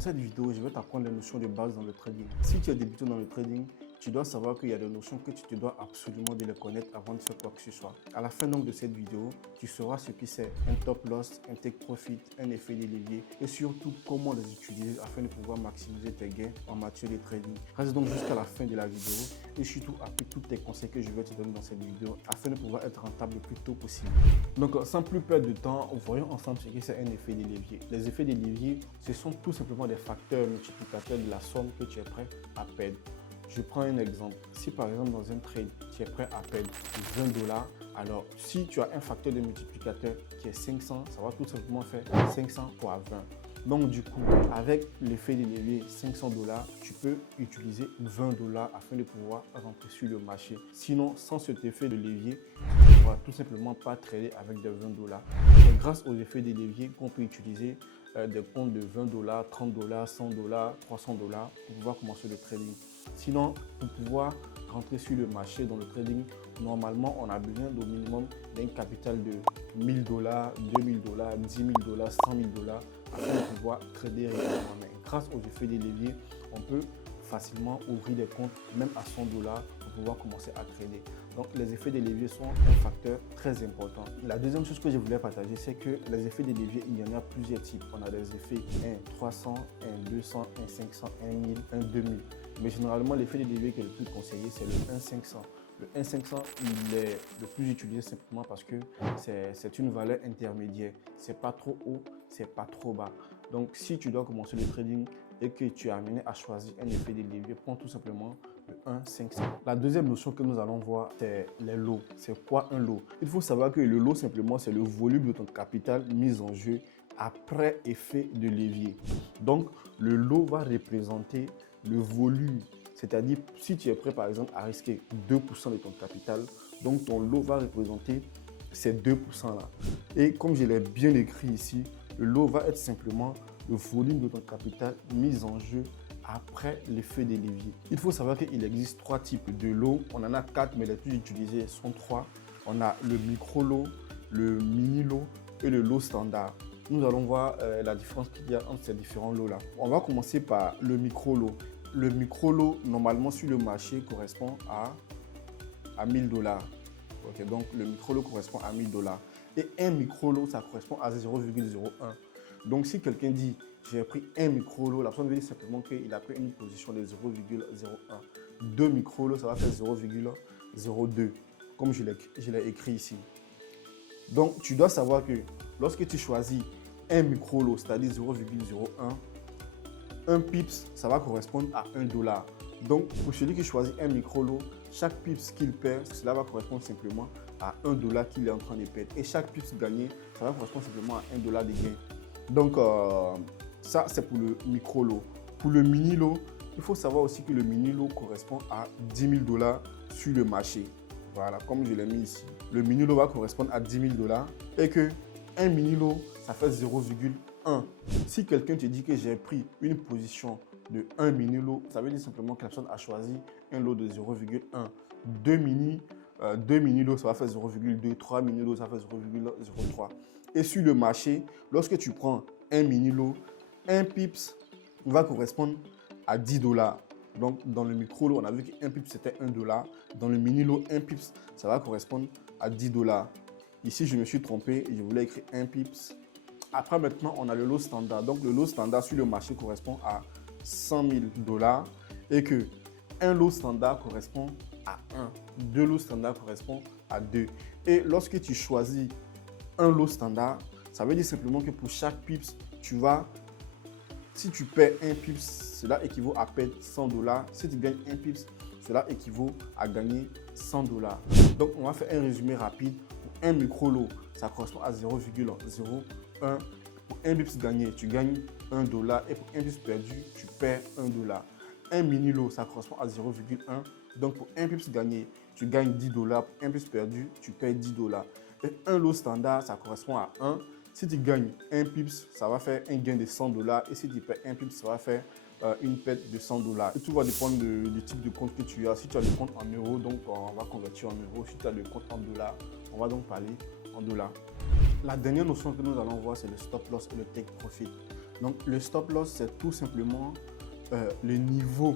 Dans cette vidéo, je vais t'apprendre les notions de base dans le trading. Si tu es débutant dans le trading, tu dois savoir qu'il y a des notions que tu te dois absolument de les connaître avant de faire quoi que ce soit. À la fin donc de cette vidéo, tu sauras ce que c'est un top loss, un take profit, un effet de levier et surtout comment les utiliser afin de pouvoir maximiser tes gains en matière de trading. Reste donc jusqu'à la fin de la vidéo et surtout applique tous tes conseils que je vais te donner dans cette vidéo afin de pouvoir être rentable le plus tôt possible. Donc sans plus perdre de temps, voyons ensemble ce que c'est un effet de levier. Les effets de levier, ce sont tout simplement des facteurs multiplicateurs de la somme que tu es prêt à perdre. Je prends un exemple. Si par exemple dans un trade, tu es prêt à perdre 20 $, alors si tu as un facteur de multiplicateur qui est 500, ça va tout simplement faire 500 fois 20. Donc du coup, avec l'effet de levier 500 $, tu peux utiliser 20 $ afin de pouvoir rentrer sur le marché. Sinon, sans cet effet de levier, tu ne pourras tout simplement pas trader avec des 20 $. C'est grâce aux effets de levier qu'on peut utiliser des comptes de 20 $, 30 $, 100 $, 300 $ pour pouvoir commencer le trading. Sinon, pour pouvoir rentrer sur le marché dans le trading, normalement, on a besoin au minimum d'un capital de 1000 $, 2000 $, 10 000 $, 100 000 $ afin de pouvoir trader régulièrement. Mais grâce aux effets des leviers, on peut facilement ouvrir des comptes même à 100 $ pour pouvoir commencer à trader. Donc les effets des leviers sont un facteur très important. La deuxième chose que je voulais partager, c'est que les effets des leviers, il y en a plusieurs types. On a des effets 1 300, 1 200, 1 500, 1 1000, 1 2000. Mais généralement, l'effet des leviers qui est le plus conseillé, c'est le 1 500. Le 1 500, il est le plus utilisé simplement parce que c'est une valeur intermédiaire. C'est pas trop haut, c'est pas trop bas. Donc si tu dois commencer le trading et que tu es amené à choisir un effet de levier, prends tout simplement le 1 500. La deuxième notion que nous allons voir, c'est les lots. C'est quoi un lot? Il faut savoir que le lot, simplement, c'est le volume de ton capital mis en jeu après effet de levier. Donc, le lot va représenter le volume. C'est-à-dire, si tu es prêt, par exemple, à risquer 2% de ton capital, donc ton lot va représenter ces 2%-là. Et comme je l'ai bien écrit ici, le lot va être simplement le volume de ton capital mis en jeu après l'effet des leviers. Il faut savoir qu'il existe trois types de lots. On en a 4, mais les plus utilisés sont 3. On a le micro-lot, le mini-lot et le lot standard. Nous allons voir la différence qu'il y a entre ces différents lots-là. On va commencer par le micro-lot. Le micro-lot, normalement sur le marché, correspond à 1000 $. Okay, donc le micro-lot correspond à 1000 $. Et un micro-lot, ça correspond à 0,01. Donc si quelqu'un dit j'ai pris un micro-lot, la personne veut dire simplement qu'il a pris une position de 0,01. Deux micro-lots, ça va faire 0,02, comme je l'ai écrit ici. Donc tu dois savoir que lorsque tu choisis un micro-lot, c'est-à-dire 0,01, un pips, ça va correspondre à 1 $. Donc, pour celui qui choisit un micro-lot, chaque pips qu'il perd, cela va correspondre simplement à 1 $ qu'il est en train de perdre. Et chaque pips gagné, ça va correspondre simplement à 1 $ de gain. Donc, ça, c'est pour le micro-lot. Pour le mini-lot, il faut savoir aussi que le mini-lot correspond à 10 000 $ sur le marché. Voilà, comme je l'ai mis ici. Le mini-lot va correspondre à 10 000 $ et que un mini-lot, ça fait 0,1. Si quelqu'un te dit que j'ai pris une position de 1 mini-lot, ça veut dire simplement que la personne a choisi un lot de 0,1. Deux mini-lots, ça va faire 0,2. 3 mini-lots, ça va faire 0,03. Et sur le marché, lorsque tu prends un mini-lot, un pips va correspondre à 10 $. Donc, dans le micro-lot, on a vu qu'un pips, c'était 1 $. Dans le mini-lot, un pips, ça va correspondre à 10 $. Ici, je me suis trompé et je voulais écrire un pips. Après, maintenant, on a le lot standard. Donc, le lot standard sur le marché correspond à 100 000 $ et que un lot standard correspond à 1. Deux lots standards correspondent à 2. Et lorsque tu choisis un lot standard, ça veut dire simplement que pour chaque pips, si tu perds un pips, cela équivaut à perdre 100 $. Si tu gagnes un pips, cela équivaut à gagner 100 $. Donc, on va faire un résumé rapide. Pour un micro-lot, ça correspond à 0,01. Pour un pips gagné, tu gagnes 1 $. Et pour un pips perdu, tu perds 1 $. Un mini-lot, ça correspond à 0,1. Donc, pour un pips gagné, tu gagnes 10 $. Pour un pips perdu, tu perds 10 $. Et un lot standard, ça correspond à 1. Si tu gagnes un pips, ça va faire un gain de 100 $. Et si tu perds un pips, ça va faire une perte de 100 $. Et tout va dépendre du type de compte que tu as. Si tu as le compte en euros, donc on va convertir en euros. Si tu as le compte en dollars, on va donc parler en dollars. La dernière notion que nous allons voir, c'est le stop loss et le take profit. Donc, le stop loss, c'est tout simplement le niveau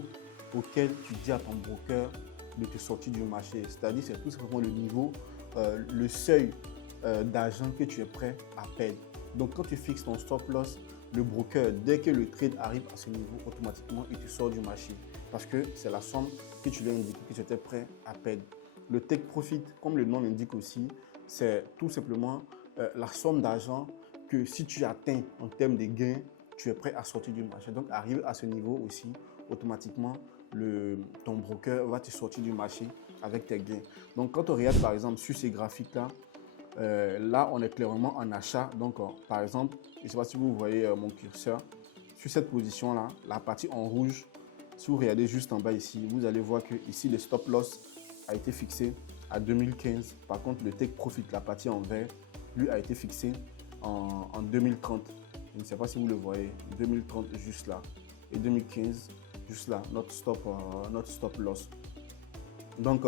auquel tu dis à ton broker de te sortir du marché. C'est-à-dire, c'est tout simplement le niveau, le seuil d'argent que tu es prêt à perdre. Donc, quand tu fixes ton stop loss, le broker, dès que le trade arrive à ce niveau, automatiquement, il te sort du marché. Parce que c'est la somme que tu lui as indiqué que tu étais prêt à perdre. Le take profit, comme le nom l'indique aussi, c'est tout simplement la somme d'argent que si tu atteins en termes de gains, tu es prêt à sortir du marché. Donc, arrive à ce niveau aussi, automatiquement, ton broker va te sortir du marché avec tes gains. Donc, quand on regarde par exemple sur ces graphiques-là, là, on est clairement en achat. Donc, par exemple, je ne sais pas si vous voyez mon curseur, sur cette position-là, la partie en rouge, si vous regardez juste en bas ici, vous allez voir que ici, le stop loss a été fixé à 2015. Par contre, le take profit, la partie en vert, lui a été fixé en 2030. Je ne sais pas si vous le voyez, 2030 juste là et 2015 juste là, notre stop loss. Donc,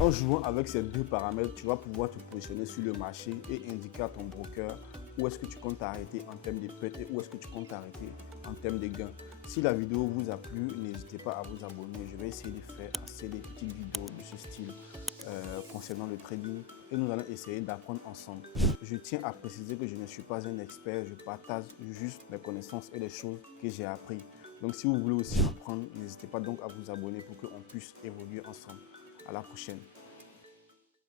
en jouant avec ces deux paramètres, tu vas pouvoir te positionner sur le marché et indiquer à ton broker où est-ce que tu comptes t'arrêter en termes de pertes et où est-ce que tu comptes t'arrêter en termes de gains. Si la vidéo vous a plu, n'hésitez pas à vous abonner. Je vais essayer de faire assez des petites vidéos de ce style concernant le trading et nous allons essayer d'apprendre ensemble. Je tiens à préciser que je ne suis pas un expert, je partage juste mes connaissances et les choses que j'ai appris. Donc si vous voulez aussi apprendre, n'hésitez pas donc à vous abonner pour qu'on puisse évoluer ensemble. À la prochaine.